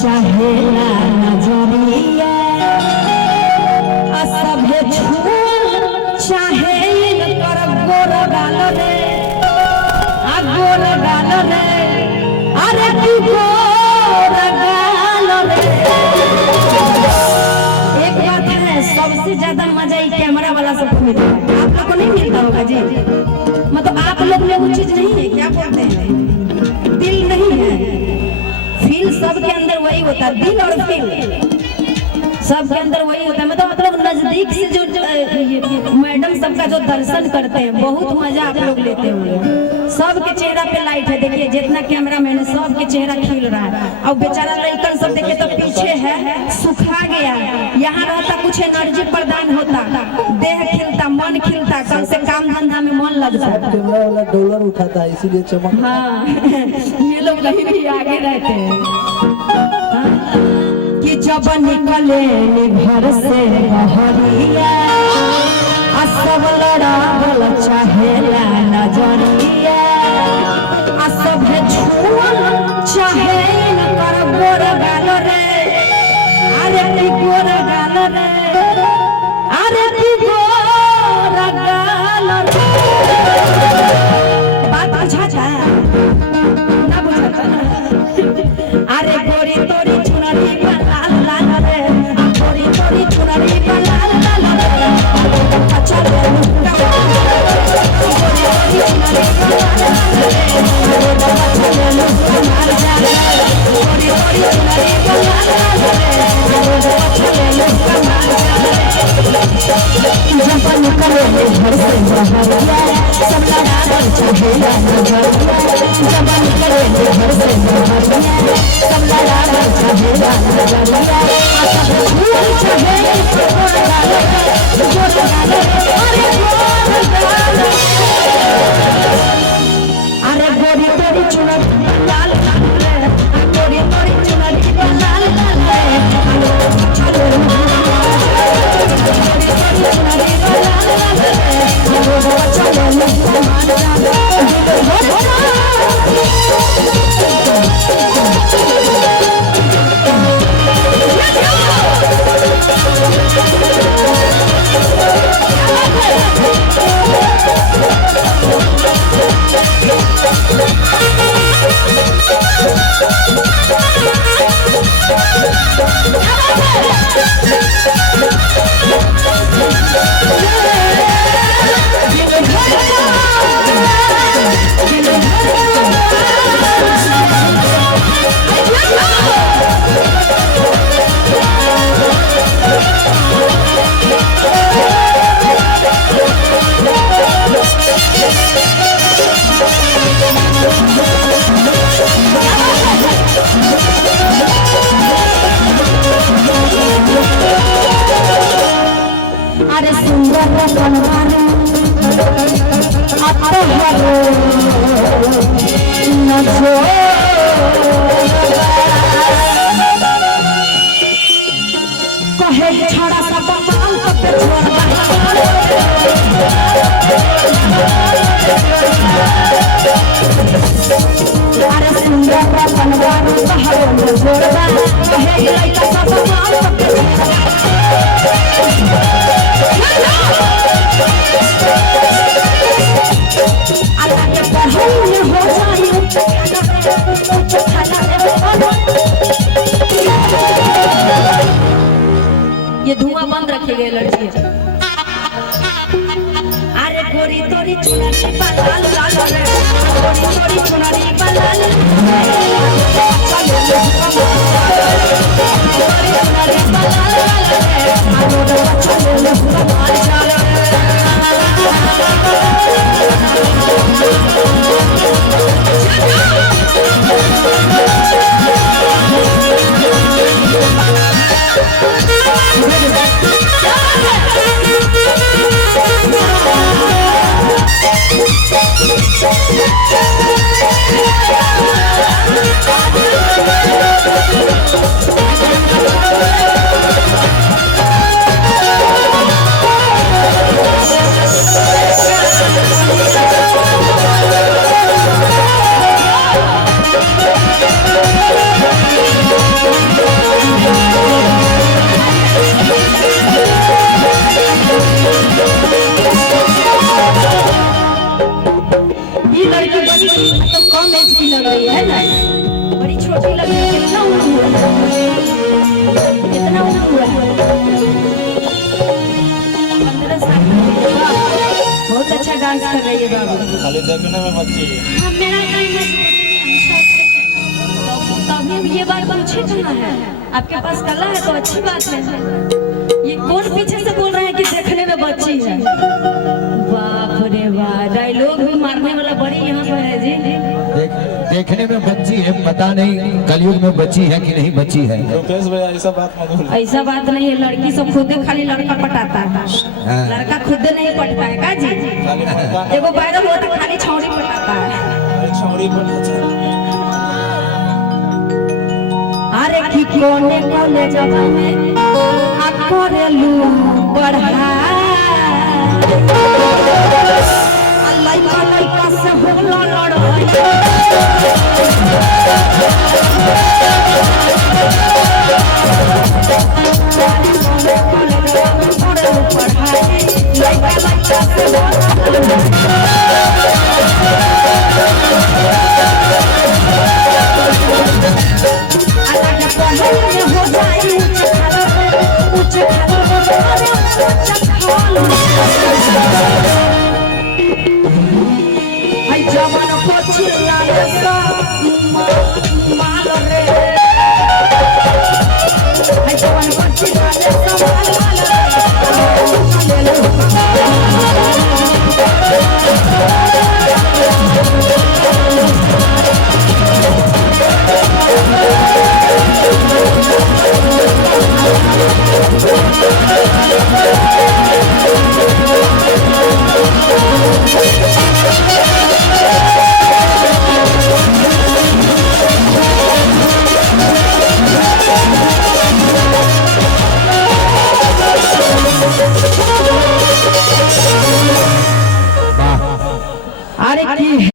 चाहेला नजरिया सभे छुअल चाहे कर गोर गाल रे गोर गाल रे अरे तू गोर गाल रे। एक बात है सबसे ज्यादा मजा ही कैमरा वाला सबको मिलता है, आप लोग को नहीं मिलता होगा जी। मतलब आप लोग में वो चीज नहीं है, क्या बोलते हैं, दिल नहीं है, फील सबके अंदर वही होता है, दिल और फील सबके अंदर वही होता है। मतलब नजदीक से जो मैडम सबका जो दर्शन करते हैं बहुत मजा आप लोग लेते होंगे। सबके चेहरा पे लाइट है, देखिए जितना कैमरा मैन है सबके चेहरा खिल रहा है। और बेचारा लड़कन सब देखे तो पीछे है सुखा गया, यहाँ रहता कुछ एनर्जी प्रदान होता, देह खिलता, मन खिलता, कम से काम धंधा में मन लगता। कैमरा वाला डॉलर उठाता है इसीलिए चमक। हाँ ये लोग कहीं भी आगे रहते हैं। कि जब निकले घर से बहरिया सब लड़ावल चाहेला नजरिया सब छुअल चाहे कर गोर गाल रे अरे गोर गाल रे अरे गोर गाल रे। बात बुझाता ना बुझाता ना। अरे गोरी तोरी चुनरी लाल लाल रे गोरी तोरी चुनरी लाल लाल रे अच्छा रे गोरी तोरी चुनरी लाल लाल रे अच्छा रे मार जा रे गोरी तोरी चुनरी लाल लाल रे अच्छा रे मार जा रे। जब निकले घर से बहरिया सब लड़ावल चाहेला नजरिया जब निकले घर से बहरिया सब लड़ावल चाहेला नजरिया सब छुअल चाहे गोर गाल रे गोर गाल रे अरे गोर गाल अरे गोरी तोरी चुनरी लाल लाल रे गोरी तोरी चुनरी लाल लाल रे चलो गोरी तोरी चुनरी लाल लाल रे चलो अरे सुंदर बनवाने आता है नजो कहे छोड़ा सा बंगाल पे छोड़ा अरे सुंदर बनवाने पहाड़ों में जोड़वा कहे लड़का सा बंगाल पे ये धुआं बंद रखे गए लड़की। अरे गोरी तोरी चुनरी लाल लाल रे गोरी तोरी चुनरी लाल Yeah. 15 साल की है। वाह, बहुत अच्छा डांस कर रही है बाबू। खाली देखने में बच्ची है। हाँ, मेरा टाइम है, तभी ये बात पूछे कहाँ है? आपके पास कला है तो अच्छी बात है। ये कौन पीछे से बोल रहे हैं कि देखने में बच्ची है? बाप रे वाह, डायलॉग भी मारने वाला बड़ी यहाँ पर है जी। देखने में बच्ची है, पता नहीं कलयुग में बच्ची है कि नहीं बच्ची है। रुपेश भैया ऐसा बात मत बोलो। ऐसा बात नहीं है, लड़की सब खुद खाली लड़का पटाता है, हाँ। लड़का खुद नहीं पट पाएगा जी। खाली मर्दा एगो वायरल हुआ तो खाली छौड़ी पटाता है। छौड़ी पर अरे की कोने कॉलेज में आ करेलू पढ़ाई, लइका लइका से होला लड़ाई। लइका लइका से होला जवान को चिल्लाने सा